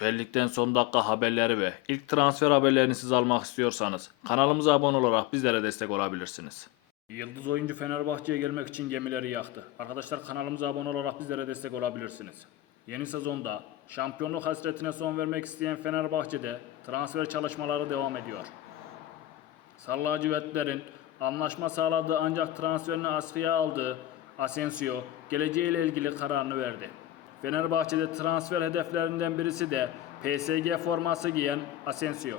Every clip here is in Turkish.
Süper Lig'den son dakika haberleri ve ilk transfer haberlerini siz almak istiyorsanız kanalımıza abone olarak bizlere destek olabilirsiniz. Yıldız oyuncu Fenerbahçe'ye gelmek için gemileri yaktı. Arkadaşlar kanalımıza abone olarak bizlere destek olabilirsiniz. Yeni sezonda şampiyonluk hasretine son vermek isteyen Fenerbahçe'de transfer çalışmaları devam ediyor. Sarı lacivertlerin anlaşma sağladığı ancak transferini askıya aldığı Asensio geleceğiyle ilgili kararını verdi. Fenerbahçe'de transfer hedeflerinden birisi de PSG forması giyen Asensio.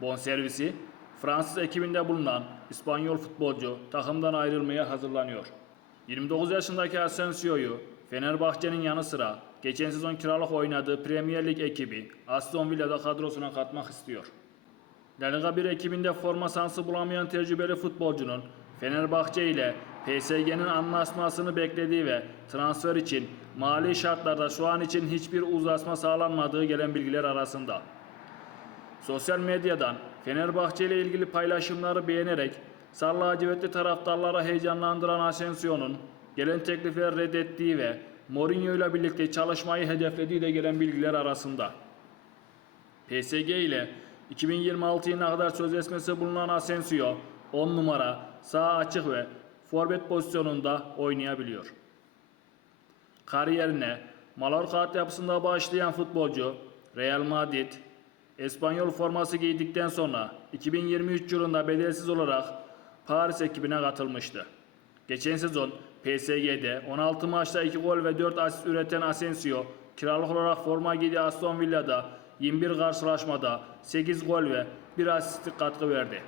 Bonservisi Fransız ekibinde bulunan İspanyol futbolcu takımdan ayrılmaya hazırlanıyor. 29 yaşındaki Asensio'yu Fenerbahçe'nin yanı sıra geçen sezon kiralık oynadığı Premier Lig ekibi Aston Villa'da kadrosuna katmak istiyor. La Liga 1 ekibinde forma şansı bulamayan tecrübeli futbolcunun Fenerbahçe ile PSG'nin anlaşmasını beklediği ve transfer için mali şartlarda şu an için hiçbir uzlaşma sağlanmadığı gelen bilgiler arasında. Sosyal medyadan Fenerbahçe ile ilgili paylaşımları beğenerek Sarı lacivertli taraftarlara heyecanlandıran Asensio'nun gelen teklifleri reddettiği ve Mourinho ile birlikte çalışmayı hedeflediği de gelen bilgiler arasında. PSG ile 2026 yılına kadar sözleşmesi bulunan Asensio 10 numara sağ açık ve forvet pozisyonunda oynayabiliyor. Kariyerine Mallorca yapısında başlayan futbolcu Real Madrid, Espanyol forması giydikten sonra 2023 yılında bedelsiz olarak Paris ekibine katılmıştı. Geçen sezon PSG'de 16 maçta 2 gol ve 4 asist üreten Asensio, kiralık olarak forma giydiği Aston Villa'da 21 karşılaşmada 8 gol ve 1 asistlik katkı verdi.